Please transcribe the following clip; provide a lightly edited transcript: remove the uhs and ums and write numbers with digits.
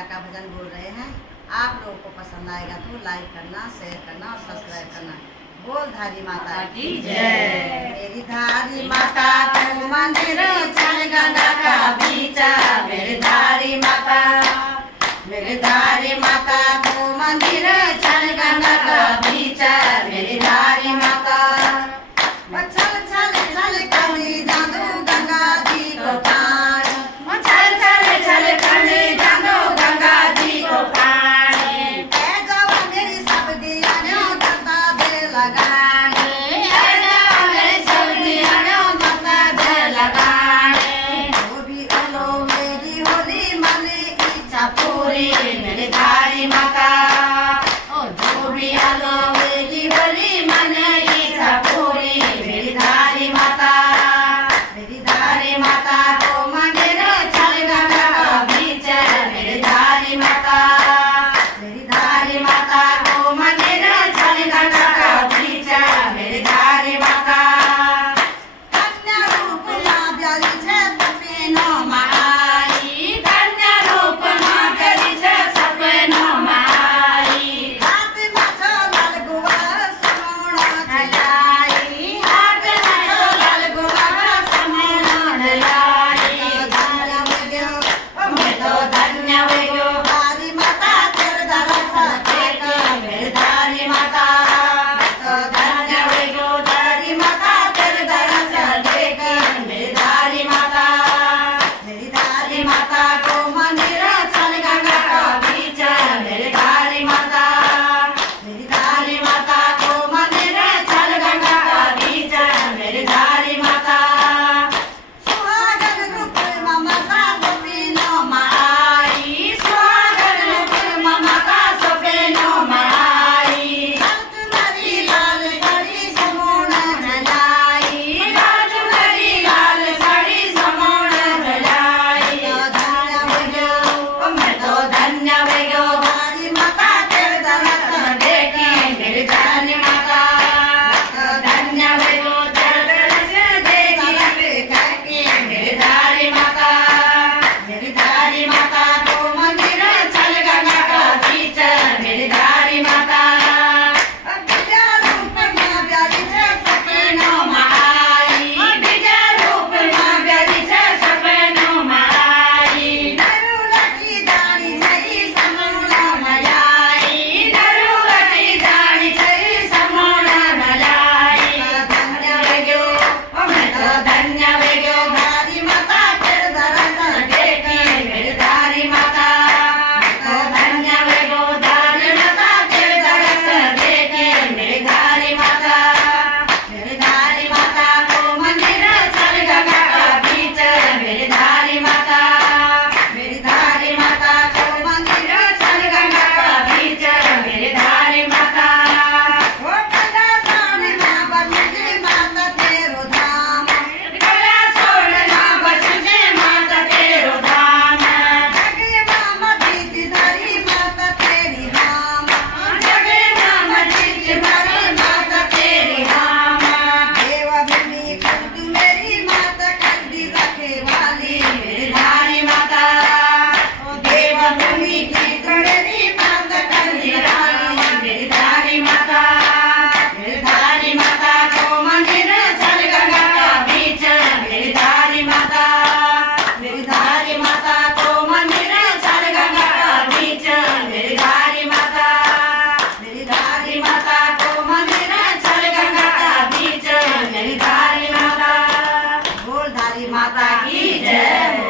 माता का भजन बोल रहे हैं। आप लोगों को पसंद आएगा तो लाइक करना, शेयर करना और सब्सक्राइब करना। बोल धारी माता की जय। मेरी धारी माता तू मंदिर चल गंगा का बीचा, मेरी धारी माता, मेरी धारी माता तू मंदिर चल गंगा का बीचा, मेरी धारी माता। चल चल चल कली जादू गंगा जी को पानी, चल चल चल कली जादू गंगा जी को पानी। जाओ मेरी सब दियानो दत्ता दे लगाने, जाओ मेरी सब दियानो दत्ता दे लगाने। जो भी आलो मेरी होली मने इच्छा पूरी, मेरी धारी माता। जो भी आलो मेरी होली मने इच्छा पूरी, मेरी धारी माता। मेरी धारी माता को मंदिर चल गंगा का बीच, मेरी धारी माता। मेरी धारी माता को मंदिर चल गंगा का बीच, मेरी धारी माता। कन्या रूप मां प्यारी छे सपनो माई, कन्या रूप मां प्यारी छे सपनो माई। हाथ में लाल गुब्बारा सोना झलाई, हाथ में लाल गुब्बारा सोना झलाई। धन्य वेगो मैं तो धन्य वेगो धारी माता तेरे दर्शन देख, मेरी धारी माता। तो धन्य वेगो धारी माता तेरे दर्शन देख, मेरी धारी माता। मेरी धारी माता को मंदिर चल गंगा का बीच, मेरी धारी माता। मेरी धारी माता को मंदिर चल गंगा का बीच, मेरी धारी माता। सुहागन रूप ममता सपनो माई, सुहागन रूप ममता सपनो माई। चुनरी लाल साड़ी समोना झलाई, चुनरी लाल साड़ी समोना झलाई। धन्य वेगो मैं तो धन्य वेगो धारी माता तेरे दर्शन देखी, मेरी धारी माता। धन्य वेगो तेरे दर्शन देखी, मेरी धारी माता। मेरी धारी माता को मंदिर चल गंगा का बीच, मेरी धारी माता। विजय रूप मां प्यारी छे सपनो माई, विजय रूप मां प्यारी छे सपनो माई। नरुला की दानी छई समोना मलाई, नरुला की दानी छई समोना मलाई। धन्य वेगो मैं तो धन्य वेगो धारी माता तेरे दर्शन देखी, मेरी धारी माता। तो धन्य वेगो धारी माता तेरे दर्शन देखी, मेरी धारी माता। मेरी धारी माता को मंदिर चल गंगा का बीच, मेरी धारी माता। मेरी धारी माता को मंदिर चल गंगा का बीच, मेरी धारी माता। ओ कला सोना बसुजे माता तेरो धाम, कला सोना बसुजे माता तेरो धाम। जगे मामा दीदी धरी माता तेरी धाम, जगे मामा दीदी धरी माता तेरी धाम। देवा भूमि खुद मेरी माता कल्दी रखे वाली, मेरी धारी माता। देवा भूमि की मेरी माता कल्दी वाली, मेरी धारी माता। मेरी धारी माता को मंदिर चल गंगा का बीच, मेरी धारी माता। मेरी धारी माता को मंदिर चल गंगा का बीच, मेरी धारी माता। मेरी धारी माता को मंदिर चल गंगा का बीच, मेरी धारी माता। बोल धारी माता की जय।